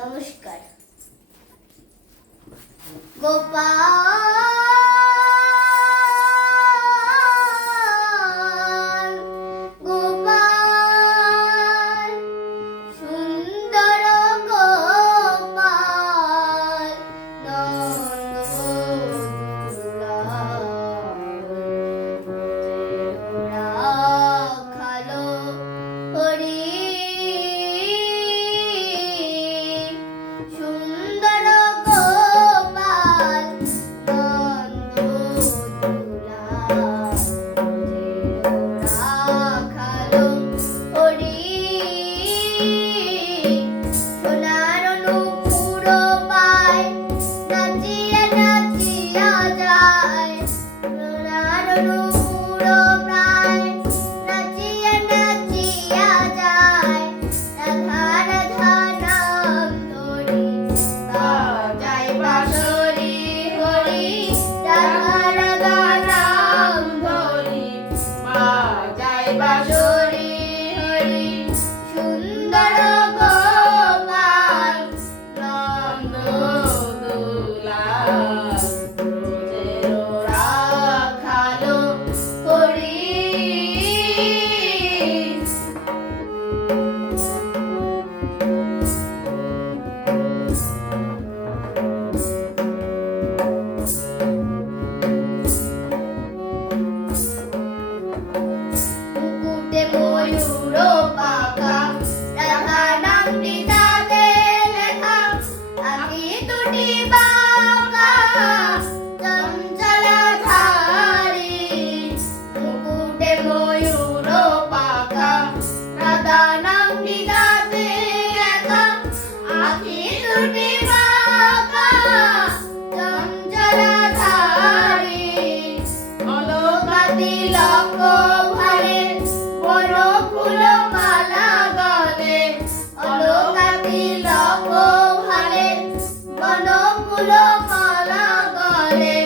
নমস্কার। Gopal Bye. Bye. juró. Hallelujah.